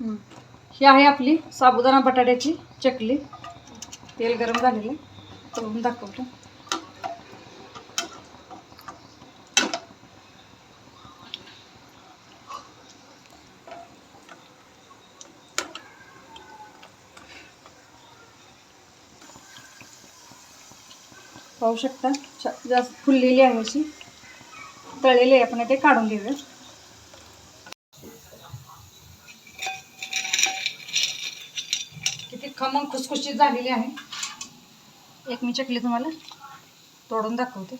ही आहे आपली साबुदाणा बटाट्याची चकली. तेल गरम झालेलं करून दाखवतो. पाहू शकता जास्त फुललेली आहे अशी. तळलेली आहे, आपण ते काढून घेऊया. किती खमंग खुसखुशीत झालेली आहे. एक मी चकली तुम्हाला तोडून दाखवते.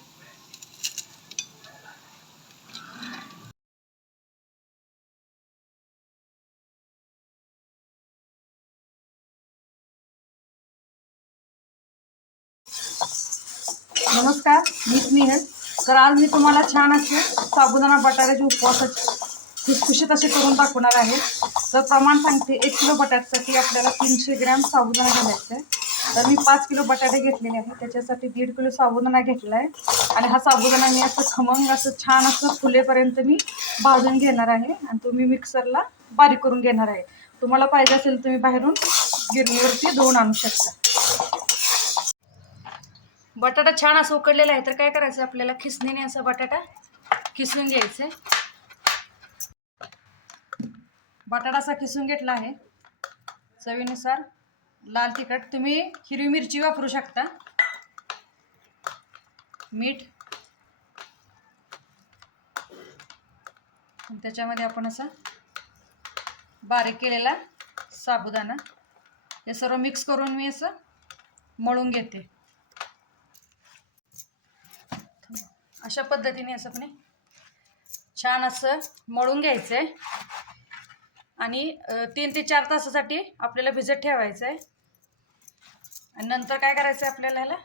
नमस्कार, मी स्नेहल. तर आज मी तुम्हाला छान असे साबुदाणा बटाट्याचे उपवासाचे खुसखुशीत असे करून दाखवणार आहे. तर प्रमाण सांगते, 1 किलो बटाट्यासाठी आपल्याला 300 ग्रॅम साबुदाणा घालायचा आहे. तर मी 5 किलो बटाटे घेतलेले आहेत, त्याच्यासाठी 1.5 किलो साबुदाणा घेतला आहे. आणि हा साबुदाणा मी असं खमंग असं छान असं फुलेपर्यंत मी भाजून घेणार आहे आणि तुम्ही मिक्सरला बारीक करून घेणार आहे. तुम्हाला पाहिजे असेल तुम्ही बाहेरून गिरणीवरती धुवून आणू शकता. बटाटा छान असं उकडलेला आहे, तर काय करायचं आपल्याला खिसणीने असं बटाटा खिसून घ्यायचं. बटाटा असा खिसून घेतला आहे. चवीनुसार लाल तिखट, तुम्ही हिरवी मिरची वापरू शकता. मीठ, त्याच्यामध्ये आपण असा बारीक केलेला साबुदाणा हे सर्व मिक्स करून मी असं मळून घेते. अशा पद्धतीने असं पण छान असं मळून घ्यायचं आहे आणि 3 ते 4 तासासाठी आपल्याला भिजत ठेवायचं आहे. आणि नंतर काय करायचं आहे, आपल्याला ह्याला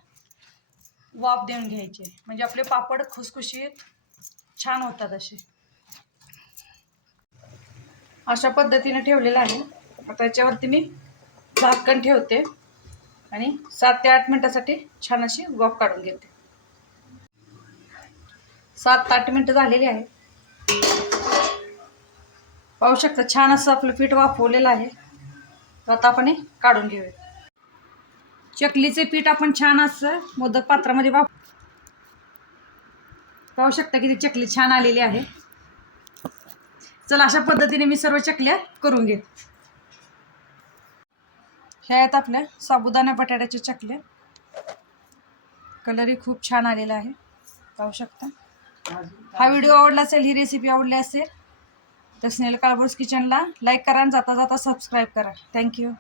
वाफ देऊन घ्यायची, म्हणजे आपले पापड खुसखुशीत छान होतात असे. अशा पद्धतीने ठेवलेलं आहे. आता त्याच्यावरती मी झाकण ठेवते आणि 7 ते 8 मिनिटासाठी छान अशी वाफ काढून घेते. 7 ते 8 मिनिटं झालेली आहे. पाहू शकता छान असं आपलं पीठ वाफवलेलं आहे. तर आता आपण हे काढून घेऊया. चकलीचे पीठ आपण छान असं मोदक पात्रामध्ये पाहू शकता किती चकली छान आलेली आहे. चला, अशा पद्धतीने मी सर्व चकल्या करून घेते. ह्या आहेत आपल्या साबुदाणा बटाट्याच्या चकल्या. कलरही खूप छान आलेला आहे, पाहू शकता. हा व्हिडिओ आवडला असेल, ही रेसिपी आवडली असेल तर स्नेहल काळभोर किचनला लाईक करा आणि जाता जाता सबस्क्राईब करा. थँक्यू.